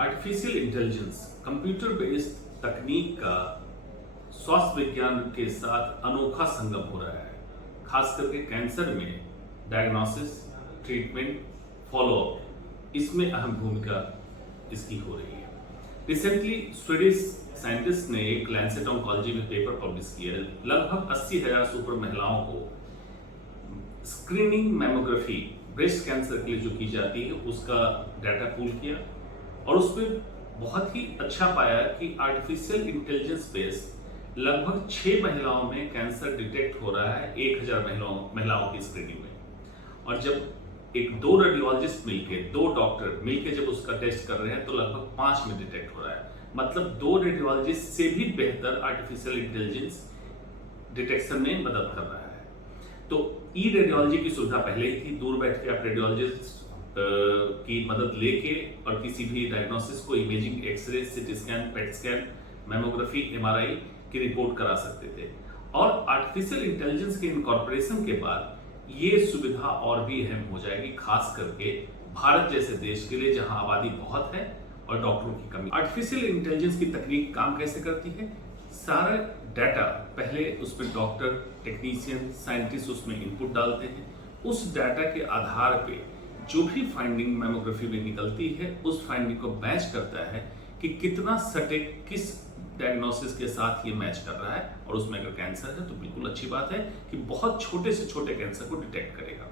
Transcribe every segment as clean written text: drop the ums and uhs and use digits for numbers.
Artificial intelligence computer based तकनीक का स्वास्थ्य विज्ञान के साथ अनोखा संगम हो रहा है। खास करके कैंसर में डायग्नोसिस, ट्रीटमेंट, फॉलोअप इसमें अहम भूमिका इसकी हो रही है। रिसेंटली स्वीडिश साइंटिस्ट ने एक लैंसेट ऑन्कोलॉजी में पेपर पब्लिश किया। लगभग 80,000 से ऊपर महिलाओं को स्क्रीनिंग मैमोग्राफी ब्रेस्ट कैंसर के लिए जो की जाती है उसका डाटा पूल किया और उसमें बहुत ही अच्छा पाया कि आर्टिफिशियल इंटेलिजेंस बेस्ड लगभग 6 महिलाओं में कैंसर डिटेक्ट हो रहा है 1000 महिलाओं की स्क्रीनिंग में। और जब दो रेडियोलॉजिस्ट मिलके, 2 डॉक्टर मिलके जब उसका टेस्ट कर रहे हैं तो लगभग 5 में डिटेक्ट हो रहा है। मतलब 2 रेडियोलॉजिस्ट से भी बेहतर आर्टिफिशियल इंटेलिजेंस डिटेक्शन में मदद कर रहा है। तो ई रेडियोलॉजी की सुविधा पहले ही थी। दूर बैठ के आप रेडियोलॉजिस्ट की मदद लेके और किसी भी डायग्नोसिस को imaging, x ray, CT scan, PET scan, mammography, MRI की रिपोर्ट करा सकते थे। और आर्टिफिशियल इंटेलिजेंस के इनकॉर्पोरेशन के बाद ये सुविधा और भी अहम हो जाएगी, खास करके भारत जैसे देश के लिए जहां आबादी बहुत है और डॉक्टरों की कमी। आर्टिफिशियल इंटेलिजेंस की तकनीक काम कैसे करती है? सारा डाटा पहले उसमें डॉक्टर, टेक्नीशियन, साइंटिस्ट उसमें इनपुट डालते हैं। उस डाटा के आधार पे जो भी फाइंडिंग मैमोग्राफी में निकलती है उस फाइंडिंग को मैच करता है कि कितना सटीक किस डायग्नोसिस के साथ ये मैच कर रहा है। और उसमें अगर कैंसर है तो बिल्कुल अच्छी बात है कि बहुत छोटे से छोटे कैंसर को डिटेक्ट करेगा।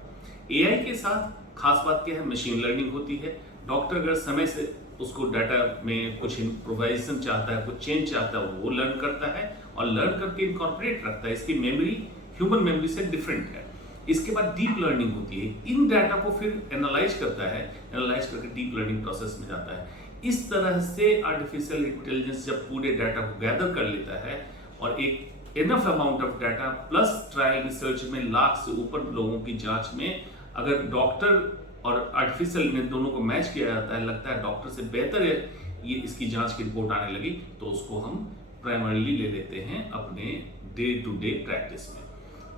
एआई के साथ खास बात क्या है? मशीन लर्निंग होती है। डॉक्टर अगर समय से उसको डाटा में कुछ इम्प्रोवाइजेशन चाहता है, कुछ चेंज चाहता है, वो लर्न करता है और लर्न करके इनकॉर्पोरेट रखता है। इसकी मेमोरी ह्यूमन मेमोरी से डिफरेंट है। इसके बाद डीप लर्निंग होती है। इन डाटा को फिर एनालाइज करता है, एनालाइज करके डीप लर्निंग प्रोसेस में जाता है। इस तरह से आर्टिफिशियल इंटेलिजेंस जब पूरे डाटा को गैदर कर लेता है और एक enough amount of data plus trial research में लाख से ऊपर लोगों की जांच में अगर डॉक्टर और आर्टिफिशियल ने दोनों को मैच किया जाता है, लगता है डॉक्टर से बेहतर है ये इसकी जांच की रिपोर्ट आने लगी, तो उसको हम प्राइमरीली ले लेते हैं अपने डे टू डे प्रैक्टिस में।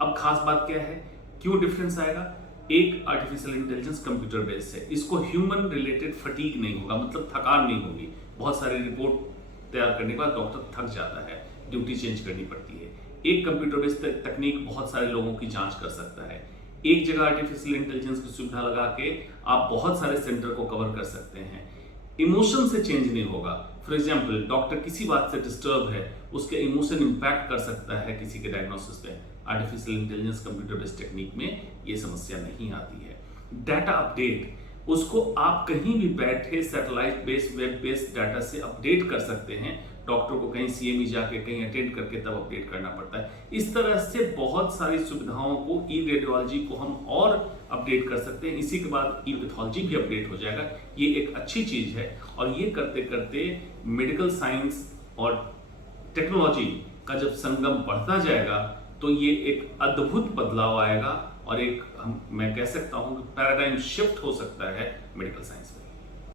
अब खास बात क्या है, क्यों डिफरेंस आएगा? एक आर्टिफिशियल इंटेलिजेंस कंप्यूटर बेस्ड है, इसको ह्यूमन रिलेटेड फटीग नहीं होगा, मतलब थकान नहीं होगी। बहुत सारी रिपोर्ट तैयार करने के बाद डॉक्टर थक जाता है, ड्यूटी चेंज करनी पड़ती है। एक कंप्यूटर बेस्ड तकनीक बहुत सारे लोगों की जांच कर सकता है। एक जगह आर्टिफिशियल इंटेलिजेंस की सुविधा लगा के आप बहुत सारे सेंटर को कवर कर सकते हैं। इमोशन से चेंज नहीं होगा। फॉर एग्जाम्पल, डॉक्टर किसी बात से डिस्टर्ब है, उसके इमोशन इंपैक्ट कर सकता है किसी के डायग्नोसिस पे। Artificial intelligence computer based technique में ये समस्या नहीं आती है। डाटा अपडेट, उसको आप कहीं भी बैठे satellite based, web based data से अपडेट कर सकते हैं। डॉक्टर को कहीं सीएमई जाके कहीं अटेंड करके तब अपडेट करना पड़ता है। इस तरह से बहुत सारी सुविधाओं को ई रेडियोलॉजी को हम और अपडेट कर सकते हैं। इसी के बाद ई पैथोलॉजी भी अपडेट हो जाएगा। ये एक अच्छी चीज है और ये करते करते मेडिकल साइंस और टेक्नोलॉजी का जब संगम बढ़ता जाएगा तो ये एक अद्भुत बदलाव आएगा और मैं कह सकता हूं कि पैराडाइम शिफ्ट हो सकता है मेडिकल साइंस में।